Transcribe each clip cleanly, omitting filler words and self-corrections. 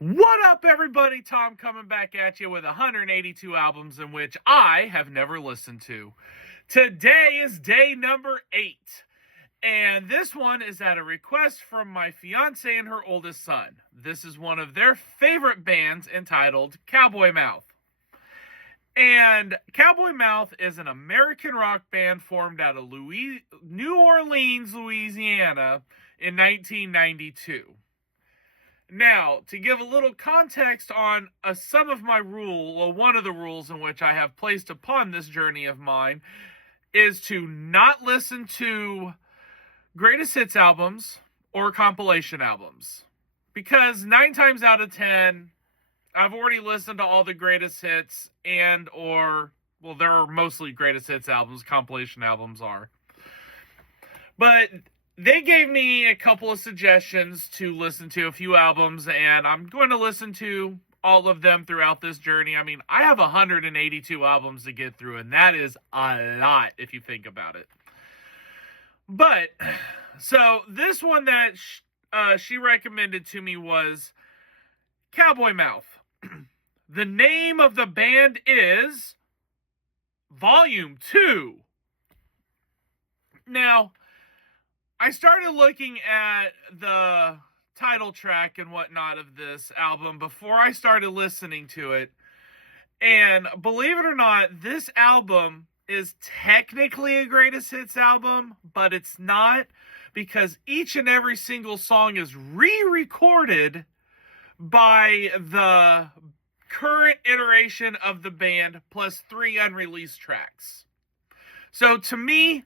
What up, everybody? Tom coming back at you with 182 albums in which I have never listened to. Today is day number 8, and this one is at a request from my fiance and her oldest son. This is one of their favorite bands entitled Cowboy Mouth. And Cowboy Mouth is an American rock band formed out of New Orleans, Louisiana in 1992. Now, to give a little context on one of the rules in which I have placed upon this journey of mine is to not listen to greatest hits albums or compilation albums. Because 9 times out of 10, I've already listened to all the greatest hits they're mostly greatest hits albums, compilation albums are. But they gave me a couple of suggestions to listen to a few albums, and I'm going to listen to all of them throughout this journey. I mean, I have 182 albums to get through, and that is a lot if you think about it. But, so this one that she recommended to me was Cowboy Mouth. The name of the band is Volume 2. Now, I started looking at the title track and whatnot of this album before I started listening to it. And believe it or not, this album is technically a greatest hits album, but it's not, because each and every single song is re-recorded by the current iteration of the band plus 3 unreleased tracks. So to me,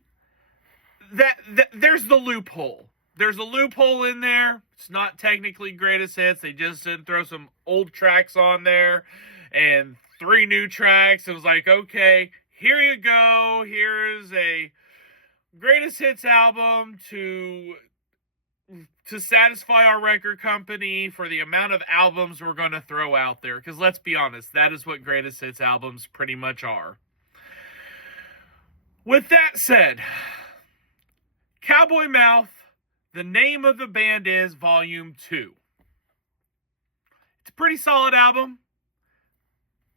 there's the loophole. There's a loophole in there. It's not technically greatest hits. They just didn't throw some old tracks on there and 3 new tracks. It was like, okay, here you go. Here's a greatest hits album to satisfy our record company for the amount of albums we're going to throw out there. Because let's be honest, that is what greatest hits albums pretty much are. With that said, Cowboy Mouth, the name of the band is Volume 2. It's a pretty solid album,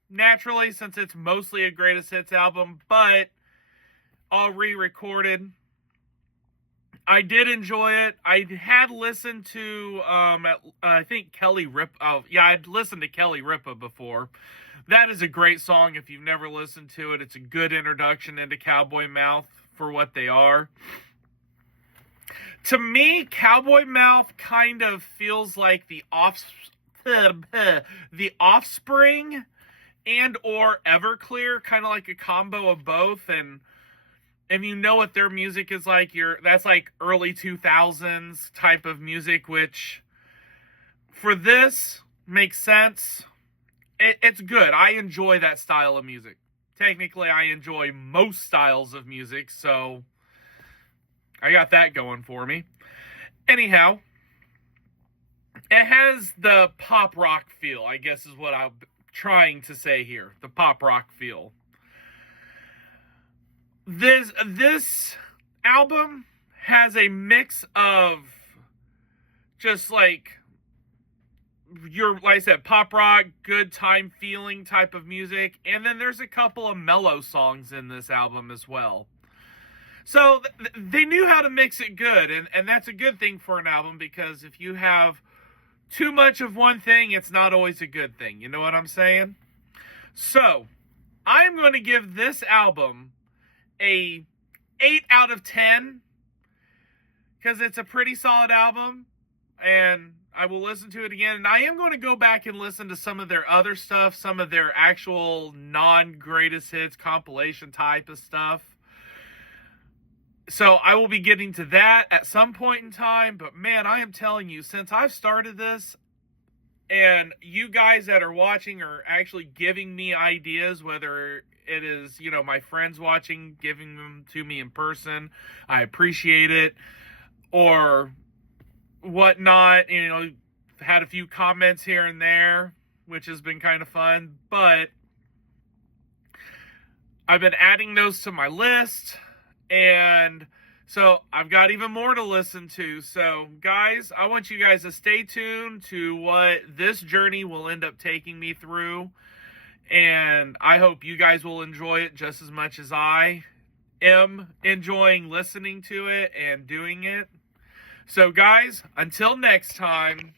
naturally, since it's mostly a greatest hits album, but all re-recorded. I did enjoy it. I had listened to, I think Kelly Ripa. Oh, yeah, I'd listened to Kelly Ripa before. That is a great song if you've never listened to it. It's a good introduction into Cowboy Mouth for what they are. To me, Cowboy Mouth kind of feels like the Offspring and or Everclear, kind of like a combo of both. And if you know what their music is like, that's like early 2000s type of music, which for this makes sense. It's good. I enjoy that style of music. Technically, I enjoy most styles of music, so I got that going for me. Anyhow, it has the pop rock feel, I guess is what I'm trying to say here. The pop rock feel. This album has a mix of just like like I said, pop rock, good time feeling type of music. And then there's a couple of mellow songs in this album as well. So they knew how to mix it good, and that's a good thing for an album, because if you have too much of one thing, it's not always a good thing. You know what I'm saying? So, I'm going to give this album a 8 out of 10, because it's a pretty solid album, and I will listen to it again, and I am going to go back and listen to some of their other stuff, some of their actual non-greatest hits compilation type of stuff. So I will be getting to that at some point in time, but man, I am telling you, since I've started this, and you guys that are watching are actually giving me ideas, whether it is, my friends watching, giving them to me in person, I appreciate it, or whatnot, had a few comments here and there, which has been kind of fun, but I've been adding those to my list, and So I've got even more to listen to. So guys, I want you guys to stay tuned to what this journey will end up taking me through. And I hope you guys will enjoy it just as much as I am enjoying listening to it and doing it. So guys, until next time,